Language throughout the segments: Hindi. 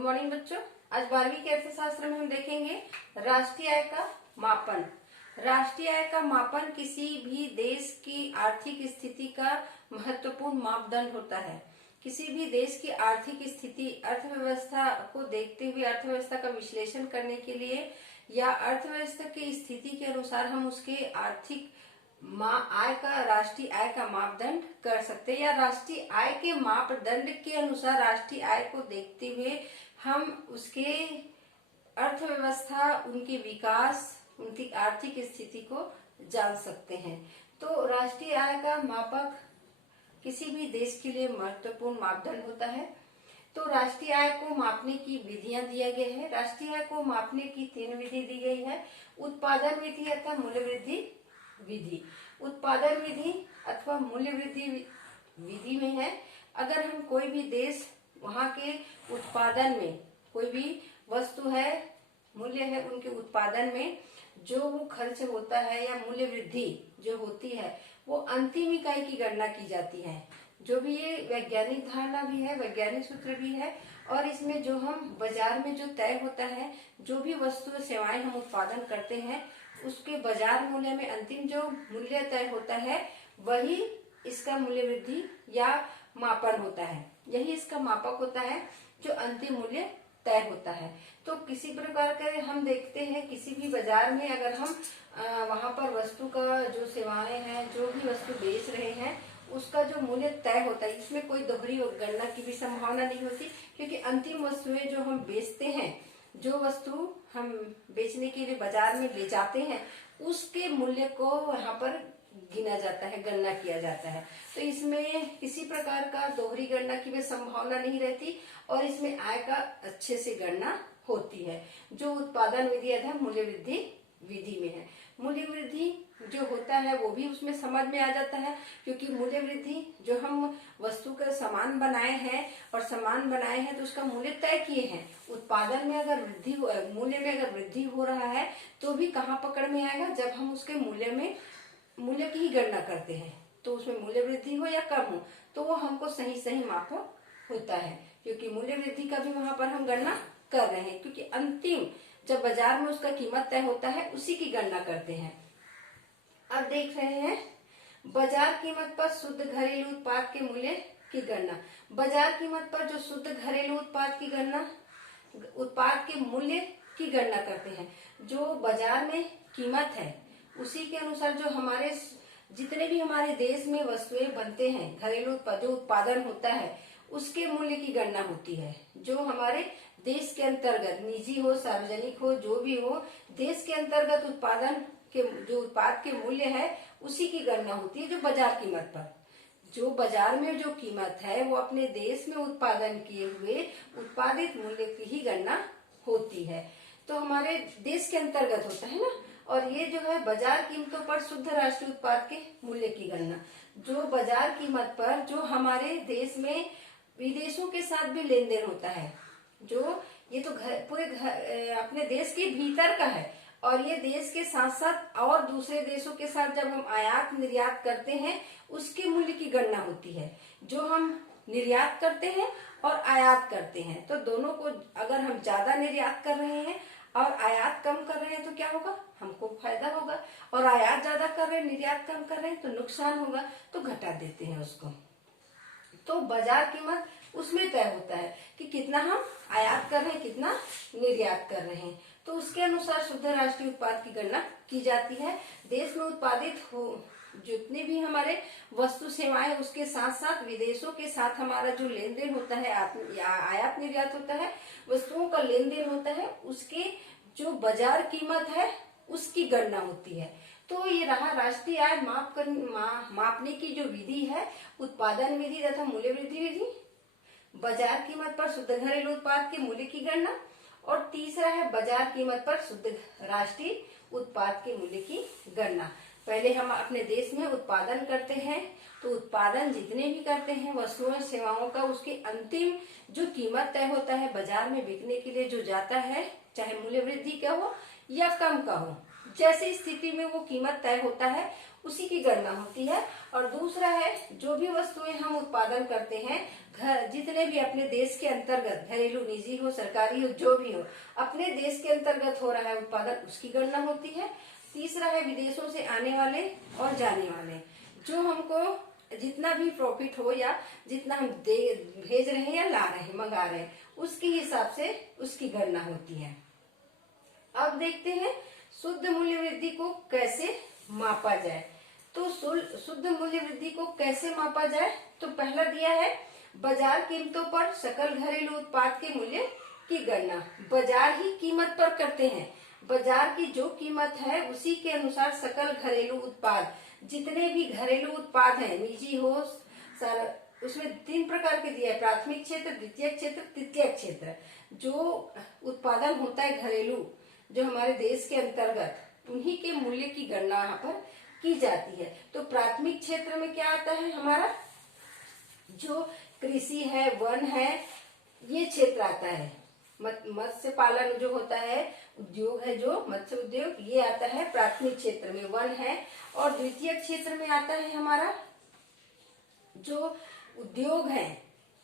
मॉर्निंग बच्चों। आज 12वीं के अर्थशास्त्र में हम देखेंगे राष्ट्रीय आय का मापन। राष्ट्रीय आय का मापन किसी भी देश की आर्थिक स्थिति का महत्वपूर्ण मापदंड होता है। किसी भी देश की आर्थिक स्थिति, अर्थव्यवस्था को देखते हुए अर्थव्यवस्था का विश्लेषण करने के लिए या अर्थव्यवस्था की स्थिति के अनुसार हम उसके आर्थिक आय का, राष्ट्रीय आय का मापदंड कर सकते हैं, या राष्ट्रीय आय के मापदंड के अनुसार राष्ट्रीय आय को देखते हुए हम उसके अर्थव्यवस्था, उनके विकास, उनकी आर्थिक स्थिति को जान सकते हैं। तो राष्ट्रीय आय का मापक किसी भी देश के लिए महत्वपूर्ण मापदंड होता है। तो राष्ट्रीय आय को मापने की विधियां दिया गया है। राष्ट्रीय आय को मापने की 3 विधि दी गई है। उत्पादन विधि अथवा मूल्य वृद्धि विधि। उत्पादन विधि अथवा मूल्य वृद्धि विधि में है, अगर हम कोई भी देश, वहां के उत्पादन में कोई भी वस्तु है, मूल्य है, उनके उत्पादन में जो वो खर्च होता है या मूल्य वृद्धि जो होती है वो अंतिम इकाई की गणना की जाती है। जो भी ये वैज्ञानिक धारणा भी है, वैज्ञानिक सूत्र भी है, और इसमें जो हम बाजार में जो तय होता है, जो भी वस्तु सेवाएं हम उत्पादन करते हैं उसके बाजार मूल्य में अंतिम जो मूल्य तय होता है वही इसका मूल्य वृद्धि या मापन होता है। यही इसका मापक होता है जो अंतिम मूल्य तय होता है। तो किसी प्रकार का हम देखते हैं किसी भी बाजार में, अगर हम वहां पर वस्तु का जो सेवाएं हैं, जो भी वस्तु बेच रहे हैं, उसका जो मूल्य तय होता है, इसमें कोई दोहरी गणना की भी संभावना नहीं होती, क्योंकि अंतिम वस्तुएं जो हम बेचते हैं, जो वस्तु हम बेचने के लिए बाजार में ले जाते हैं, उसके मूल्य को वहां पर गिना जाता है, गणना किया जाता है। तो इसमें किसी प्रकार का दोहरी गणना की भी संभावना नहीं रहती और इसमें आय का अच्छे से गणना होती है, जो उत्पादन विधि अथवा मूल्य वृद्धि विधि में है। मूल्य वृद्धि जो होता है वो भी उसमें समझ में आ जाता है, क्योंकि मूल्य वृद्धि जो हम वस्तु का सामान बनाए हैं और सामान बनाए हैं तो उसका मूल्य तय किए हैं। उत्पादन में अगर वृद्धि, मूल्य में अगर वृद्धि हो रहा है तो भी कहाँ पकड़ में आएगा, जब हम उसके मूल्य की ही गणना करते हैं। तो उसमें मूल्य वृद्धि हो या कम हो तो वो हमको सही माप होता है, क्योंकि मूल्य वृद्धि का भी वहां पर हम गणना कर रहे हैं, क्योंकि अंतिम जब बाजार में उसका कीमत तय होता है उसी की गणना करते हैं। अब देख रहे हैं बाजार कीमत पर शुद्ध घरेलू उत्पाद के मूल्य की गणना। बाजार कीमत पर जो शुद्ध घरेलू उत्पाद की गणना, उत्पाद के मूल्य की गणना करते हैं। जो बाजार में कीमत है उसी के अनुसार जो हमारे जितने भी हमारे देश में वस्तुएं बनते हैं, घरेलू उत्पाद जो उत्पादन होता है उसके मूल्य की गणना होती है। जो हमारे देश के अंतर्गत, निजी हो सार्वजनिक हो, जो भी हो, देश के अंतर्गत उत्पादन के जो उत्पाद के मूल्य है उसी की गणना होती है, जो बाजार कीमत पर। जो बाजार में जो कीमत है वो अपने देश में उत्पादन किए हुए उत्पादित मूल्य की ही गणना होती है। तो हमारे देश के अंतर्गत होता है ना। और ये जो है बाजार कीमतों पर शुद्ध राष्ट्रीय उत्पाद के मूल्य की गणना, जो बाजार कीमत पर जो हमारे देश में विदेशों के साथ भी लेन देन होता है, जो ये तो पूरे अपने देश के भीतर का है, और ये देश के साथ साथ और दूसरे देशों के साथ जब हम आयात निर्यात करते हैं उसके मूल्य की गणना होती है। जो हम निर्यात करते हैं और आयात करते हैं, तो दोनों को अगर हम ज्यादा निर्यात कर रहे हैं और आयात कम कर रहे हैं तो क्या होगा, हमको फायदा होगा, और आयात ज्यादा कर रहे हैं, निर्यात कम कर रहे हैं तो नुकसान होगा, तो घटा देते हैं उसको। तो बाजार कीमत उसमें तय होता है कि कितना हम आयात कर रहे हैं, कितना निर्यात कर रहे हैं, तो उसके अनुसार शुद्ध राष्ट्रीय उत्पाद की गणना की जाती है। देश में उत्पादित हो जितने भी हमारे वस्तु सेवाएं, उसके साथ साथ विदेशों के साथ हमारा जो लेन देन होता है, आयात निर्यात होता है, वस्तुओं का लेन देन होता है, उसके जो बाजार कीमत है उसकी गणना होती है। तो ये रहा राष्ट्रीय आय मापने की जो विधि है, उत्पादन विधि तथा मूल्य वृद्धि विधि, बाजार कीमत पर शुद्ध घरेलू उत्पाद के मूल्य की गणना, और तीसरा है बाजार कीमत पर शुद्ध राष्ट्रीय उत्पाद के मूल्य की गणना। पहले हम अपने देश में उत्पादन करते हैं, तो उत्पादन जितने भी करते हैं वस्तुओं सेवाओं का, उसकी अंतिम जो कीमत तय होता है बाजार में बिकने के लिए जो जाता है, चाहे मूल्य वृद्धि का हो या कम का हो, जैसी स्थिति में वो कीमत तय होता है उसी की गणना होती है। और दूसरा है जो भी वस्तुएं हम उत्पादन करते हैं, घर जितने भी अपने देश के अंतर्गत, घरेलू, निजी हो, सरकारी हो, जो भी हो, अपने देश के अंतर्गत हो रहा है उत्पादन, उसकी गणना होती है। तीसरा है विदेशों से आने वाले और जाने वाले, जो हमको जितना भी प्रॉफिट हो या जितना हम भेज रहे हैं या ला रहे हैं, मंगा रहे हैं, उसके हिसाब से उसकी गणना होती है। अब देखते हैं शुद्ध मूल्य वृद्धि को कैसे मापा जाए। तो शुद्ध मूल्य वृद्धि को कैसे मापा जाए, तो पहला दिया है बाजार कीमतों पर सकल घरेलू उत्पाद के मूल्य की गणना। बाजार ही कीमत पर करते हैं, बाजार की जो कीमत है उसी के अनुसार सकल घरेलू उत्पाद, जितने भी घरेलू उत्पाद हैं, निजी हो, उसमें 3 प्रकार के दिया है, प्राथमिक क्षेत्र, द्वितीय क्षेत्र, तृतीय क्षेत्र। जो उत्पादन होता है घरेलू, जो हमारे देश के अंतर्गत, उन्हीं के मूल्य की गणना यहाँ पर की जाती है। तो प्राथमिक क्षेत्र में क्या आता है, हमारा जो कृषि है, वन है, ये क्षेत्र आता है। मत्स्य पालन जो होता है, उद्योग है, जो मत्स्य उद्योग, ये आता है प्राथमिक क्षेत्र में, वन है। और द्वितीय क्षेत्र में आता है हमारा जो उद्योग है,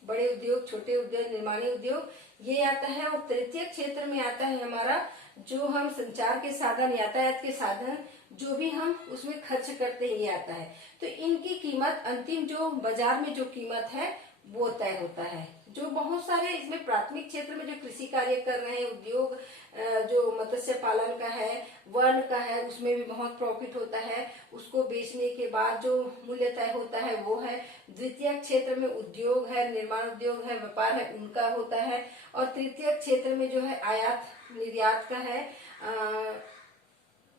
बड़े उद्योग, छोटे उद्योग, निर्माणी उद्योग, ये आता है। और तृतीय क्षेत्र में आता है हमारा जो हम संचार के साधन, यातायात के साधन, जो भी हम उसमें खर्च करते हैं, ये आता है। तो इनकी कीमत, अंतिम जो बाजार में जो कीमत है, वो तय होता है। जो बहुत सारे इसमें प्राथमिक क्षेत्र में जो कृषि कार्य कर रहे हैं, उद्योग, जो मत्स्य पालन का है, वन का है, उसमें भी बहुत प्रॉफिट होता है, उसको बेचने के बाद जो मूल्य तय होता है वो है। द्वितीय क्षेत्र में उद्योग है, निर्माण उद्योग है, व्यापार है, उनका होता है। और तृतीय क्षेत्र में जो है आयात निर्यात का है,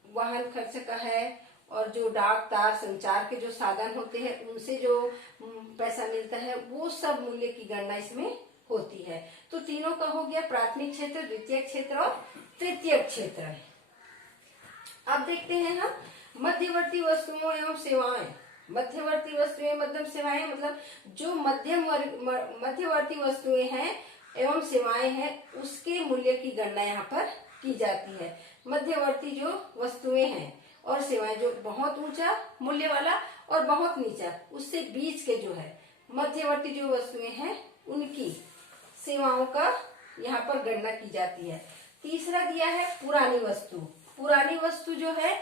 वाहन खर्च का है, और जो डाक तार संचार के जो साधन होते हैं, उनसे जो पैसा मिलता है, वो सब मूल्य की गणना इसमें होती है। तो तीनों का हो गया, प्राथमिक क्षेत्र, द्वितीय क्षेत्र और तृतीय क्षेत्र। अब देखते हैं हम मध्यवर्ती वस्तुओं एवं सेवाएं। मध्यवर्ती वस्तुएं मतलब सेवाएं, मतलब जो मध्यवर्ती वस्तुएं हैं एवं सेवाएं हैं, उसके मूल्य की गणना यहाँ पर की जाती है। मध्यवर्ती जो वस्तुएं हैं और सेवाएं, जो बहुत ऊंचा मूल्य वाला और बहुत नीचा, उससे बीच के जो है मध्यवर्ती जो वस्तुएं हैं, उनकी सेवाओं का यहाँ पर गणना की जाती है। तीसरा दिया है पुरानी वस्तु। पुरानी वस्तु जो है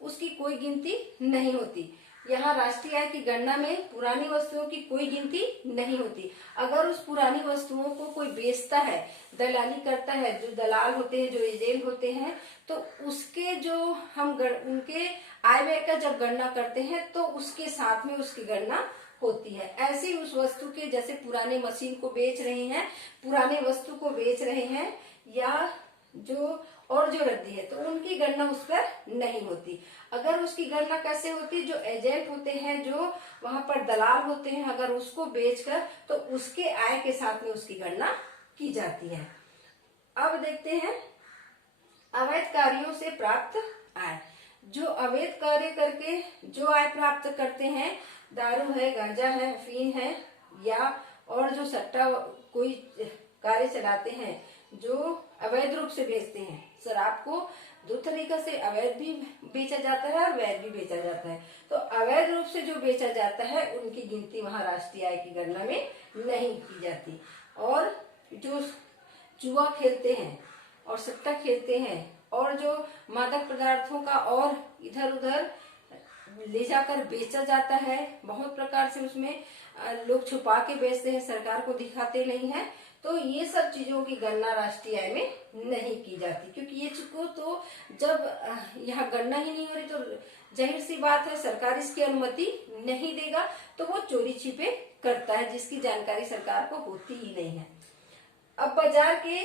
उसकी कोई गिनती नहीं होती। यहाँ राष्ट्रीय आय की गणना में पुरानी वस्तुओं की कोई गिनती नहीं होती। अगर उस पुरानी वस्तुओं को कोई बेचता है, दलाली करता है, जो दलाल होते हैं, जो एजेंट होते हैं, तो उसके जो हम उनके आय व्यय का जब गणना करते हैं, तो उसके साथ में उसकी गणना होती है। ऐसे उस वस्तु के, जैसे पुराने मशीन को बेच रहे हैं, पुराने वस्तु को बेच रहे हैं, या जो और जो रद्दी है, तो उनकी गणना उस पर नहीं होती। अगर उसकी गणना कैसे होती, जो एजेंट होते हैं, जो वहां पर दलाल होते हैं, अगर उसको बेचकर, तो उसके आय के साथ में उसकी गणना की जाती है। अब देखते हैं अवैध कार्यों से प्राप्त आय। जो अवैध कार्य करके जो आय प्राप्त करते हैं, दारू है, गांजा है, अफीम है, या और जो सट्टा कोई कार्य चलाते हैं, जो अवैध रूप से बेचते हैं। शराब को 2 तरीका से अवैध भी बेचा जाता है और वैध भी बेचा जाता है। तो अवैध रूप से जो बेचा जाता है, उनकी गिनती वहां राष्ट्रीय आय की गणना में नहीं की जाती। और जो जुआ खेलते हैं और सट्टा खेलते हैं, और जो मादक पदार्थों का और इधर उधर ले जाकर बेचा जाता है, बहुत प्रकार से उसमें लोग छुपा के बेचते हैं, सरकार को दिखाते नहीं है, तो ये सब चीजों की गणना राष्ट्रीय आय में नहीं की जाती। क्योंकि ये चीजों तो जब यहाँ गणना ही नहीं हो रही, तो जाहिर सी बात है सरकार इसकी अनुमति नहीं देगा, तो वो चोरी छिपे करता है, जिसकी जानकारी सरकार को होती ही नहीं है। अब बाजार के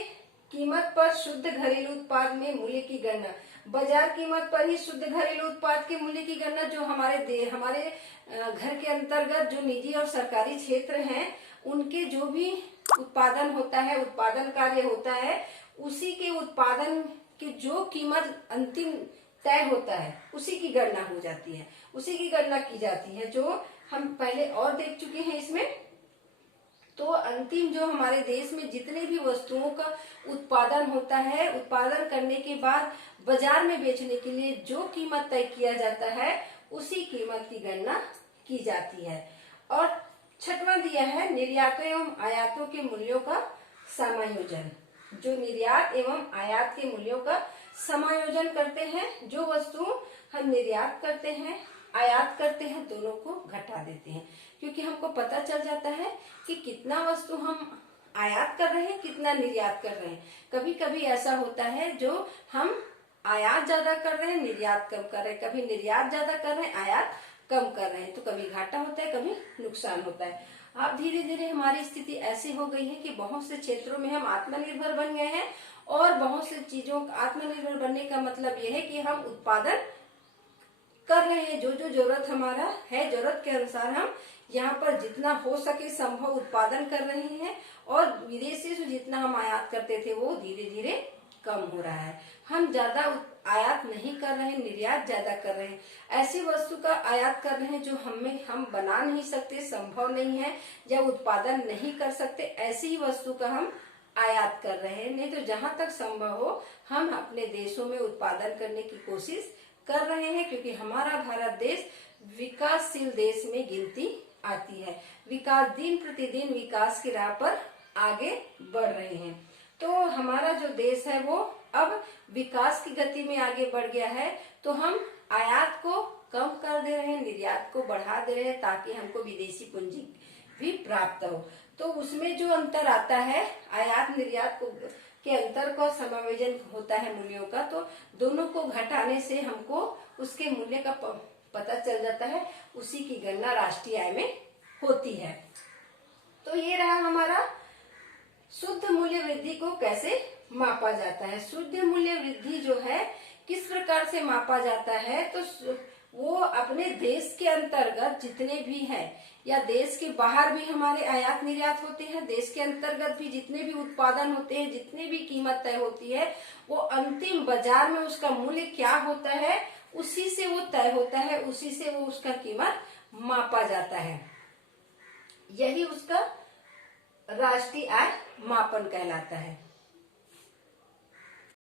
कीमत पर शुद्ध घरेलू उत्पाद में मूल्य की गणना। बाजार कीमत पर ही शुद्ध घरेलू उत्पाद के मूल्य की गणना, जो हमारे घर के अंतर्गत जो निजी और सरकारी क्षेत्र हैं, उनके जो भी उत्पादन होता है, उत्पादन कार्य होता है, उसी के उत्पादन की जो कीमत अंतिम तय होता है, उसी की गणना हो जाती है, उसी की गणना की जाती है, जो हम पहले और देख चुके हैं इसमें। तो अंतिम जो हमारे देश में जितने भी वस्तुओं का उत्पादन होता है, उत्पादन करने के बाद बाजार में बेचने के लिए जो कीमत तय किया जाता है, उसी कीमत की गणना की जाती है। और छठवां दिया है निर्यातों एवं आयातों के मूल्यों का समायोजन। जो निर्यात एवं आयात के मूल्यों का समायोजन करते हैं, जो वस्तु हम निर्यात करते हैं, आयात करते हैं, दोनों को घटा देते हैं, क्योंकि हमको पता चल जाता है कि कितना वस्तु हम आयात कर रहे हैं, कितना निर्यात कर रहे हैं। कभी कभी ऐसा होता है जो हम आयात ज्यादा कर रहे हैं, निर्यात कम कर रहे हैं, कभी निर्यात ज्यादा कर रहे हैं, आयात कम कर रहे हैं, तो कभी घाटा होता है, कभी नुकसान होता है। अब धीरे धीरे हमारी स्थिति ऐसी हो गई है कि बहुत से क्षेत्रों में हम आत्मनिर्भर बन गए हैं, और बहुत से चीजों आत्मनिर्भर बनने का मतलब यह है कि हम उत्पादन कर रहे हैं। जो जो जरूरत हमारा है, जरूरत के अनुसार हम यहाँ पर जितना हो सके संभव उत्पादन कर रहे हैं, और विदेशी से जितना हम आयात करते थे वो धीरे धीरे कम हो रहा है। हम ज्यादा आयात नहीं कर रहे हैं, निर्यात ज्यादा कर रहे हैं। ऐसी वस्तु का आयात कर रहे हैं जो हम बना नहीं सकते, संभव नहीं है, या उत्पादन नहीं कर सकते, ऐसी ही वस्तु का हम आयात कर रहे हैं। नहीं तो जहां तक संभव हो हम अपने देशों में उत्पादन करने की कोशिश कर रहे हैं, क्योंकि हमारा भारत देश विकासशील देश में गिनती आती है। विकास दिन प्रतिदिन विकास की राह पर आगे बढ़ रहे हैं। तो हमारा जो देश है वो अब विकास की गति में आगे बढ़ गया है, तो हम आयात को कम कर दे रहे हैं, निर्यात को बढ़ा दे रहे हैं, ताकि हमको विदेशी पूंजी भी प्राप्त हो। तो उसमें जो अंतर आता है, आयात निर्यात को के अंतर का समायोजन होता है मूल्यों का, तो दोनों को घटाने से हमको उसके मूल्य का पता चल जाता है, उसी की गणना राष्ट्रीय आय में होती है। तो ये रहा हमारा शुद्ध मूल्य वृद्धि को कैसे मापा जाता है। शुद्ध मूल्य वृद्धि जो है किस प्रकार से मापा जाता है, तो वो अपने देश के अंतर्गत जितने भी हैं, या देश के बाहर भी हमारे आयात निर्यात होते हैं, देश के अंतर्गत भी जितने भी उत्पादन होते हैं, जितने भी कीमत तय होती है, वो अंतिम बाजार में उसका मूल्य क्या होता है उसी से वो तय होता है, उसी से वो उसका कीमत मापा जाता है। यही उसका राष्ट्रीय आय मापन कहलाता है।